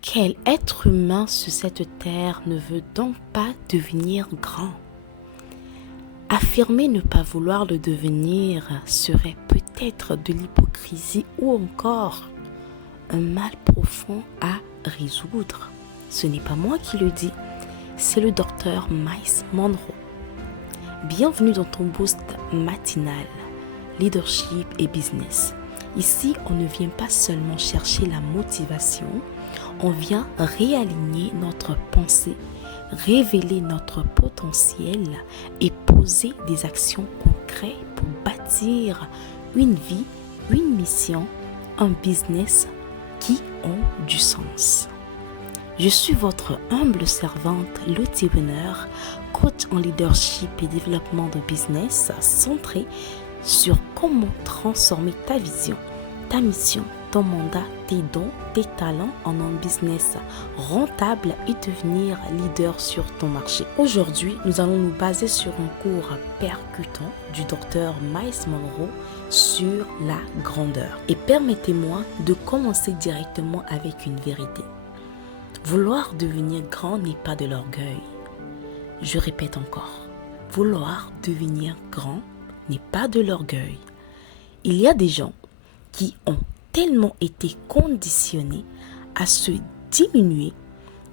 Quel être humain sur cette terre ne veut donc pas devenir grand? Affirmer ne pas vouloir le devenir serait peut-être de l'hypocrisie ou encore un mal profond à résoudre. Ce n'est pas moi qui le dis, c'est le docteur Miles Monroe. Bienvenue dans ton boost matinal, leadership et business. Ici, on ne vient pas seulement chercher la motivation, on vient réaligner notre pensée, révéler notre potentiel et poser des actions concrètes pour bâtir une vie, une mission, un business qui ont du sens. Je suis votre humble servante, Lottie Winner, coach en leadership et développement de business centré sur comment transformer ta vision, ta mission, ton mandat, tes dons, tes talents en un business rentable et devenir leader sur ton marché. Aujourd'hui, nous allons nous baser sur un cours percutant du docteur Miles Monroe sur la grandeur. Et permettez-moi de commencer directement avec une vérité. Vouloir devenir grand n'est pas de l'orgueil. Je répète encore, vouloir devenir grand n'est pas de l'orgueil. Il y a des gens qui ont tellement été conditionnés à se diminuer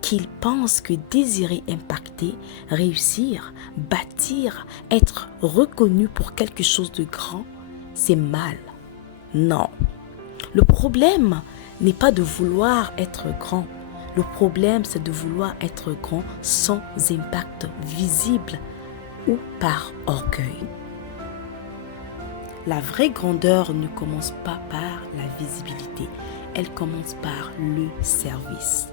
qu'ils pensent que désirer impacter, réussir, bâtir, être reconnu pour quelque chose de grand, c'est mal. Non. Le problème n'est pas de vouloir être grand. Le problème, c'est de vouloir être grand sans impact visible ou par orgueil. La vraie grandeur ne commence pas par la visibilité, elle commence par le service.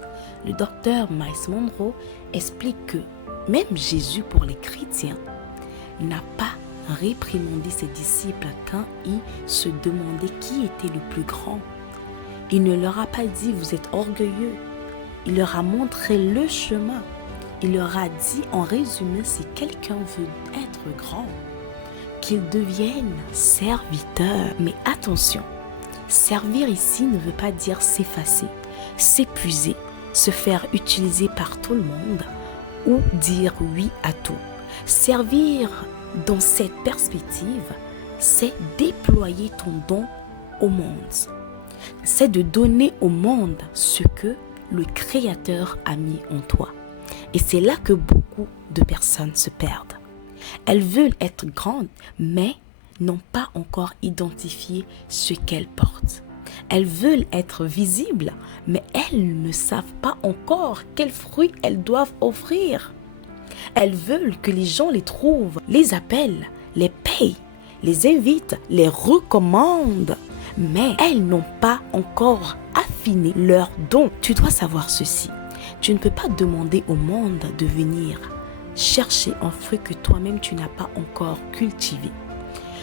Le docteur Miles Monroe explique que même Jésus pour les chrétiens n'a pas réprimandé ses disciples quand ils se demandaient qui était le plus grand. Il ne leur a pas dit « vous êtes orgueilleux ». Il leur a montré le chemin. Il leur a dit en résumé si quelqu'un veut être grand, qu'il devienne serviteur. Mais attention, servir ici ne veut pas dire s'effacer, s'épuiser, se faire utiliser par tout le monde ou dire oui à tout. Servir dans cette perspective, c'est déployer ton don au monde. C'est de donner au monde ce que le Créateur a mis en toi. Et c'est là que beaucoup de personnes se perdent. Elles veulent être grandes, mais n'ont pas encore identifié ce qu'elles portent. Elles veulent être visibles, mais elles ne savent pas encore quels fruits elles doivent offrir. Elles veulent que les gens les trouvent, les appellent, les payent, les invitent, les recommandent. Mais elles n'ont pas encore affiné leurs dons. Tu dois savoir ceci. Tu ne peux pas demander au monde de venir chercher un fruit que toi-même tu n'as pas encore cultivé.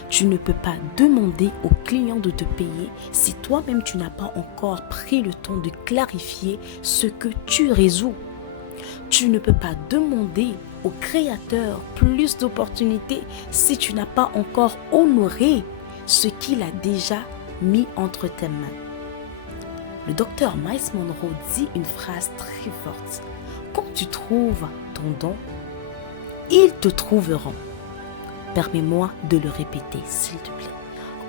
Tu ne peux pas demander aux clients de te payer si toi-même tu n'as pas encore pris le temps de clarifier ce que tu résous. Tu ne peux pas demander au créateur plus d'opportunités si tu n'as pas encore honoré ce qu'il a déjà mis entre tes mains. Le docteur Miles Monroe dit une phrase très forte. Quand tu trouves ton don, ils te trouveront. Permets-moi de le répéter, s'il te plaît.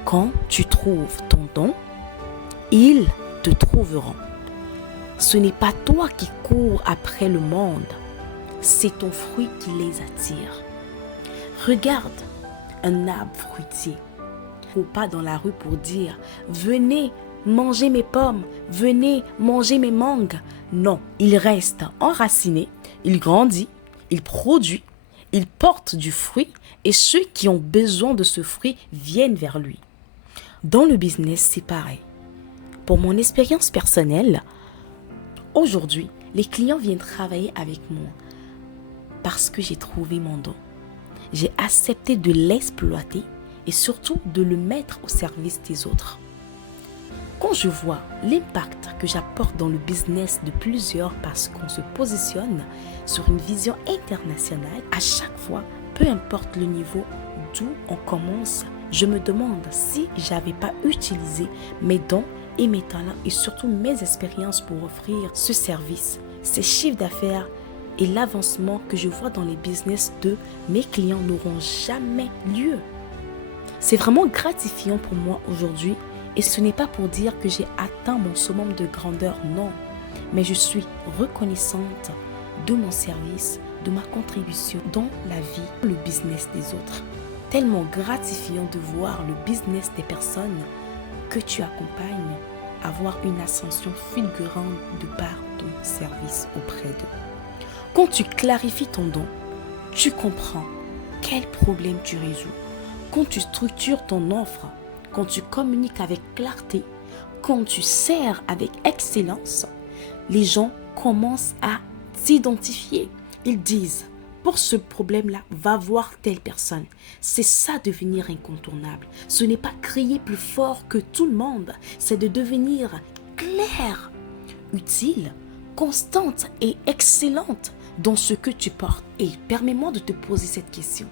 Quand tu trouves ton don, ils te trouveront. Ce n'est pas toi qui cours après le monde, c'est ton fruit qui les attire. Regarde un arbre fruitier. Ou pas dans la rue pour dire « Venez manger mes pommes, venez manger mes mangues ». Non, il reste enraciné, il grandit, il produit, il porte du fruit et ceux qui ont besoin de ce fruit viennent vers lui. Dans le business, c'est pareil. Pour mon expérience personnelle, aujourd'hui, les clients viennent travailler avec moi parce que j'ai trouvé mon don. J'ai accepté de l'exploiter et surtout de le mettre au service des autres. Quand je vois l'impact que j'apporte dans le business de plusieurs parce qu'on se positionne sur une vision internationale, à chaque fois, peu importe le niveau d'où on commence, je me demande si j'avais pas utilisé mes dons et mes talents et surtout mes expériences pour offrir ce service, ces chiffres d'affaires et l'avancement que je vois dans les business de mes clients n'auront jamais lieu. C'est vraiment gratifiant pour moi aujourd'hui et ce n'est pas pour dire que j'ai atteint mon summum de grandeur, non. Mais je suis reconnaissante de mon service, de ma contribution dans la vie, le business des autres. Tellement gratifiant de voir le business des personnes que tu accompagnes avoir une ascension fulgurante de par ton service auprès d'eux. Quand tu clarifies ton don, tu comprends quel problème tu résous. Quand tu structures ton offre, quand tu communiques avec clarté, quand tu sers avec excellence, les gens commencent à s'identifier. Ils disent, pour ce problème-là, va voir telle personne. C'est ça devenir incontournable. Ce n'est pas crier plus fort que tout le monde, c'est de devenir clair, utile, constante et excellente dans ce que tu portes. Et permets-moi de te poser cette question.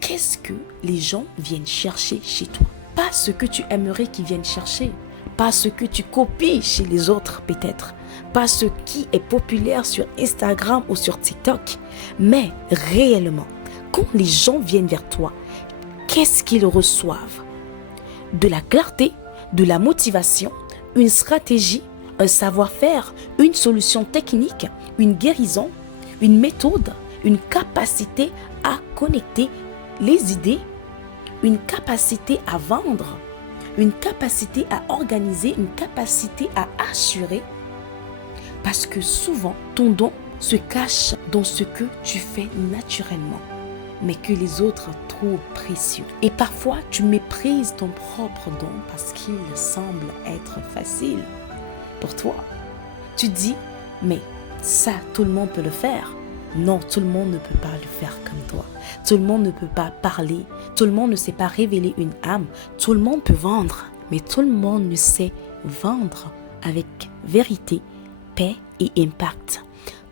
Qu'est-ce que les gens viennent chercher chez toi? Pas ce que tu aimerais qu'ils viennent chercher. Pas ce que tu copies chez les autres peut-être. Pas ce qui est populaire sur Instagram ou sur TikTok. Mais réellement, quand les gens viennent vers toi, qu'est-ce qu'ils reçoivent? De la clarté, de la motivation, une stratégie, un savoir-faire, une solution technique, une guérison, une méthode, une capacité à connecter les idées, une capacité à vendre, une capacité à organiser, une capacité à assurer. Parce que souvent, ton don se cache dans ce que tu fais naturellement, mais que les autres trouvent précieux. Et parfois, tu méprises ton propre don parce qu'il semble être facile pour toi. Tu dis, mais ça, tout le monde peut le faire. Non, tout le monde ne peut pas le faire comme toi. Tout le monde ne peut pas parler. Tout le monde ne sait pas révéler une âme. Tout le monde peut vendre, mais tout le monde ne sait vendre avec vérité, paix et impact.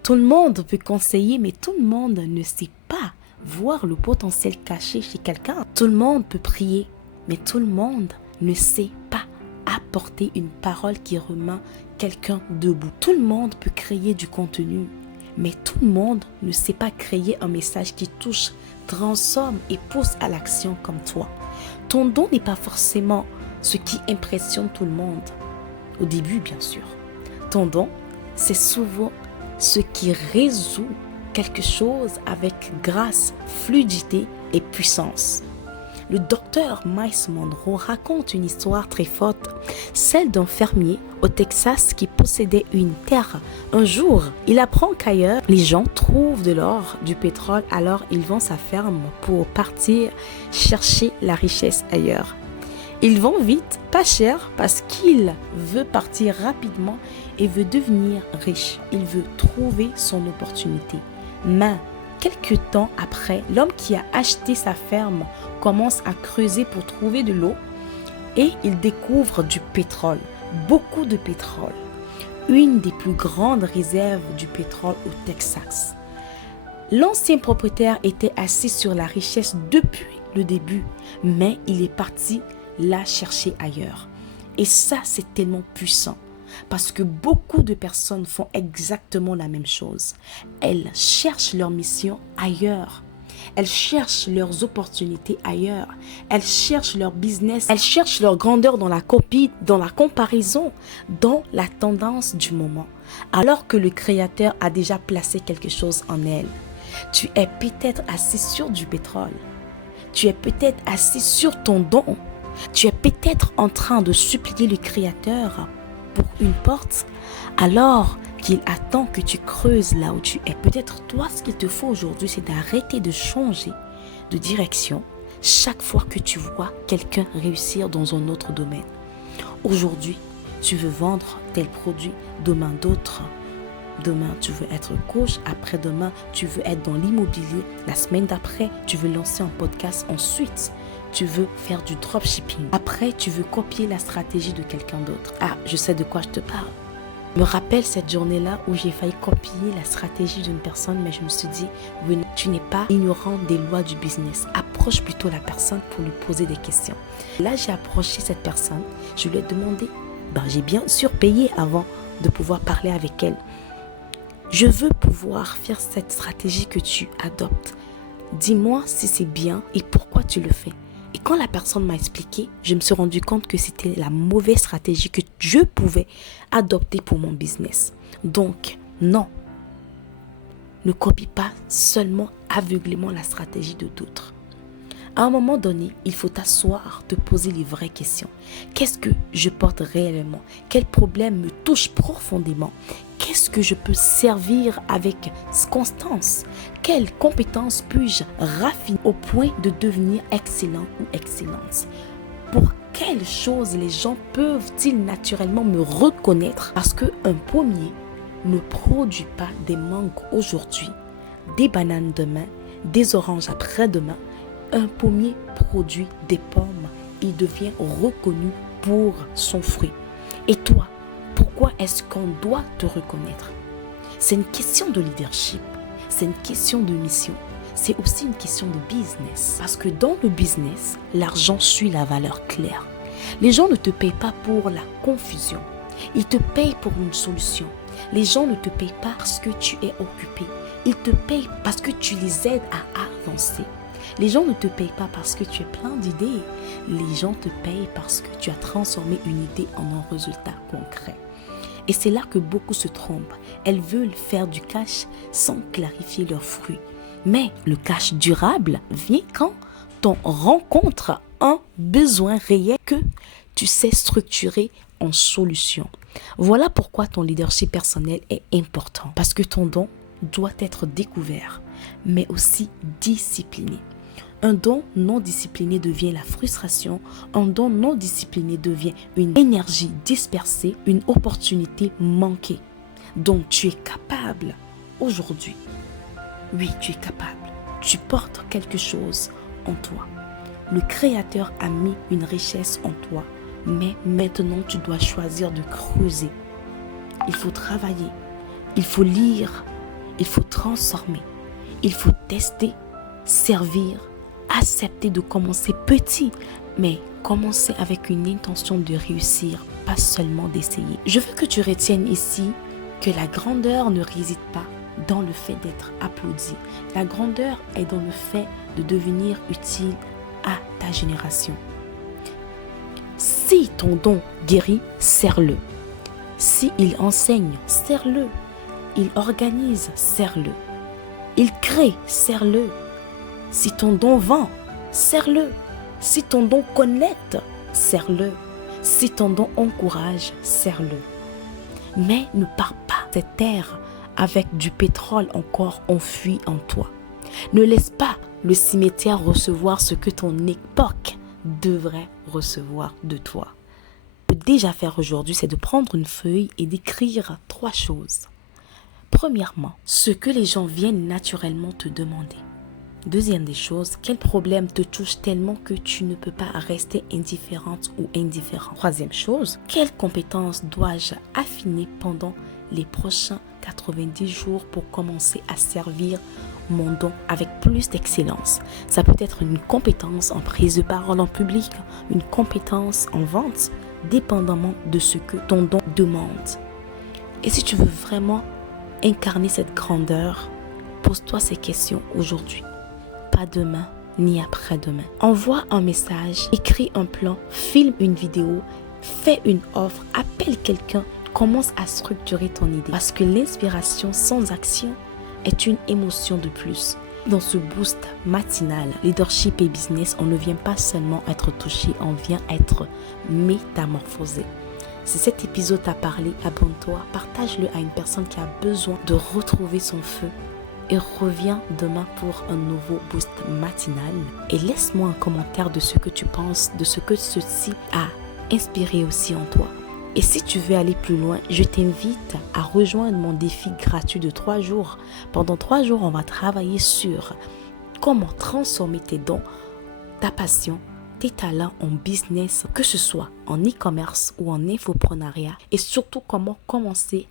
Tout le monde peut conseiller, mais tout le monde ne sait pas voir le potentiel caché chez quelqu'un. Tout le monde peut prier, mais tout le monde ne sait pas apporter une parole qui remet quelqu'un debout. Tout le monde peut créer du contenu, mais tout le monde ne sait pas créer un message qui touche, transforme et pousse à l'action comme toi. Ton don n'est pas forcément ce qui impressionne tout le monde. Au début, bien sûr. Ton don, c'est souvent ce qui résout quelque chose avec grâce, fluidité et puissance. Le docteur Miles Monroe raconte une histoire très forte, celle d'un fermier au Texas qui possédait une terre. Un jour, il apprend qu'ailleurs, les gens trouvent de l'or, du pétrole, alors il vend sa ferme pour partir chercher la richesse ailleurs. Il vend vite, pas cher, parce qu'il veut partir rapidement et veut devenir riche. Il veut trouver son opportunité. Mais quelques temps après, l'homme qui a acheté sa ferme commence à creuser pour trouver de l'eau et il découvre du pétrole, beaucoup de pétrole, une des plus grandes réserves du pétrole au Texas. L'ancien propriétaire était assis sur la richesse depuis le début, mais il est parti la chercher ailleurs. Et ça, c'est tellement puissant. Parce que beaucoup de personnes font exactement la même chose. Elles cherchent leur mission ailleurs. Elles cherchent leurs opportunités ailleurs. Elles cherchent leur business. Elles cherchent leur grandeur dans la copie, dans la comparaison, dans la tendance du moment. Alors que le Créateur a déjà placé quelque chose en elles. Tu es peut-être assis sur du pétrole. Tu es peut-être assis sur ton don. Tu es peut-être en train de supplier le Créateur pour une porte, alors qu'il attend que tu creuses là où tu es. Peut-être toi, ce qu'il te faut aujourd'hui, c'est d'arrêter de changer de direction chaque fois que tu vois quelqu'un réussir dans un autre domaine. Aujourd'hui, tu veux vendre tel produit, demain d'autres. Demain, tu veux être coach. Après-demain, tu veux être dans l'immobilier. La semaine d'après, tu veux lancer un podcast. Ensuite, tu veux faire du dropshipping. Après, tu veux copier la stratégie de quelqu'un d'autre. Ah, je sais de quoi je te parle. Je me rappelle cette journée-là où j'ai failli copier la stratégie d'une personne, mais je me suis dit, tu n'es pas ignorant des lois du business. Approche plutôt la personne pour lui poser des questions. Là, j'ai approché cette personne. Je lui ai demandé j'ai bien sûr payé avant de pouvoir parler avec elle. Je veux pouvoir faire cette stratégie que tu adoptes. Dis-moi si c'est bien et pourquoi tu le fais. Et quand la personne m'a expliqué, je me suis rendu compte que c'était la mauvaise stratégie que je pouvais adopter pour mon business. Donc, non. Ne copie pas seulement aveuglément la stratégie de d'autres. À un moment donné, il faut t'asseoir, te poser les vraies questions. Qu'est-ce que je porte réellement? Quel problème me touche profondément? Qu'est-ce que je peux servir avec constance? Quelles compétences puis-je raffiner au point de devenir excellent ou excellente? Pour quelles choses les gens peuvent-ils naturellement me reconnaître? Parce qu'un pommier ne produit pas des mangues aujourd'hui, des bananes demain, des oranges après-demain. Un pommier produit des pommes. Il devient reconnu pour son fruit. Et toi, pourquoi est-ce qu'on doit te reconnaître? C'est une question de leadership. C'est une question de mission. C'est aussi une question de business. Parce que dans le business, l'argent suit la valeur claire. Les gens ne te payent pas pour la confusion. Ils te payent pour une solution. Les gens ne te payent pas parce que tu es occupé. Ils te payent parce que tu les aides à avancer. Les gens ne te payent pas parce que tu es plein d'idées. Les gens te payent parce que tu as transformé une idée en un résultat concret. Et c'est là que beaucoup se trompent. Elles veulent faire du cash sans clarifier leurs fruits. Mais le cash durable vient quand on rencontre un besoin réel que tu sais structurer en solution. Voilà pourquoi ton leadership personnel est important. Parce que ton don doit être découvert, mais aussi discipliné. Un don non discipliné devient la frustration. Un don non discipliné devient une énergie dispersée, une opportunité manquée. Donc tu es capable aujourd'hui. Oui, tu es capable. Tu portes quelque chose en toi. Le Créateur a mis une richesse en toi. Mais maintenant, tu dois choisir de creuser. Il faut travailler. Il faut lire. Il faut transformer. Il faut tester, servir, accepter de commencer petit, mais commencer avec une intention de réussir, pas seulement d'essayer. Je veux que tu retiennes ici que la grandeur ne réside pas dans le fait d'être applaudi. La grandeur est dans le fait de devenir utile à ta génération. Si ton don guérit, sers-le. Si il enseigne, sers-le. Il organise, sers-le. Il crée, sers-le. Si ton don vend, sers-le. Si ton don connecte, sers-le. Si ton don encourage, sers-le. Mais ne pars pas cette terre avec du pétrole encore enfoui en toi. Ne laisse pas le cimetière recevoir ce que ton époque devrait recevoir de toi. Ce que tu peux déjà faire aujourd'hui, c'est de prendre une feuille et d'écrire 3 choses. Premièrement, ce que les gens viennent naturellement te demander. Deuxième des choses, quel problème te touche tellement que tu ne peux pas rester indifférente ou indifférent. Troisième chose, quelles compétences dois-je affiner pendant les prochains 90 jours pour commencer à servir mon don avec plus d'excellence. Ça peut être une compétence en prise de parole en public, une compétence en vente, dépendamment de ce que ton don demande. Et si tu veux vraiment incarner cette grandeur, pose-toi ces questions aujourd'hui. Pas demain, ni après-demain. Envoie un message, écris un plan, filme une vidéo, fais une offre, appelle quelqu'un, commence à structurer ton idée. Parce que l'inspiration sans action est une émotion de plus. Dans ce boost matinal, leadership et business, on ne vient pas seulement être touché, on vient être métamorphosé. Si cet épisode t'a parlé, abonne-toi, partage-le à une personne qui a besoin de retrouver son feu et reviens demain pour un nouveau boost matinal. Et laisse-moi un commentaire de ce que tu penses, de ce que ceci a inspiré aussi en toi. Et si tu veux aller plus loin, je t'invite à rejoindre mon défi gratuit de 3 jours. Pendant 3 jours, on va travailler sur comment transformer tes dons, ta passion, tes talents en business, que ce soit en e-commerce ou en infoprenariat, et surtout comment commencer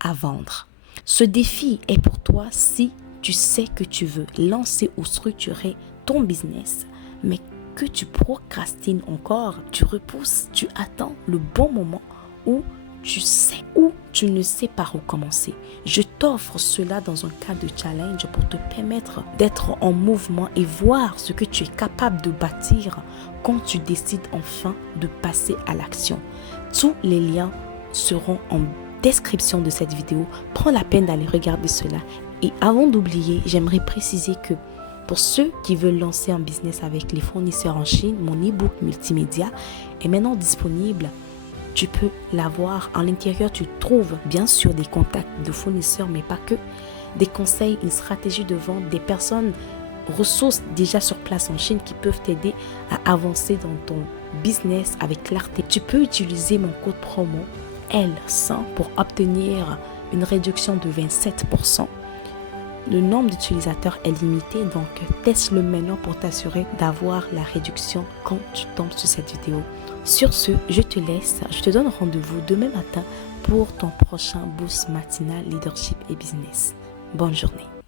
à vendre. Ce défi est pour toi si tu sais que tu veux lancer ou structurer ton business, mais que tu procrastines encore, tu repousses, tu attends le bon moment où tu sais où tu ne sais par où commencer. Je t'offre cela dans un cadre de challenge pour te permettre d'être en mouvement et voir ce que tu es capable de bâtir quand tu décides enfin de passer à l'action. Tous les liens seront en description de cette vidéo. Prends la peine d'aller regarder cela. Et avant d'oublier, j'aimerais préciser que pour ceux qui veulent lancer un business avec les fournisseurs en Chine, mon e-book multimédia est maintenant disponible. Tu peux l'avoir. En l'intérieur, tu trouves bien sûr des contacts de fournisseurs, mais pas que. Des conseils, une stratégie de vente, des personnes ressources déjà sur place en Chine qui peuvent t'aider à avancer dans ton business avec clarté. Tu peux utiliser mon code promo L100 pour obtenir une réduction de 27%. Le nombre d'utilisateurs est limité, donc teste-le maintenant pour t'assurer d'avoir la réduction quand tu tombes sur cette vidéo. Sur ce, je te laisse. Je te donne rendez-vous demain matin pour ton prochain boost matinal leadership et business. Bonne journée.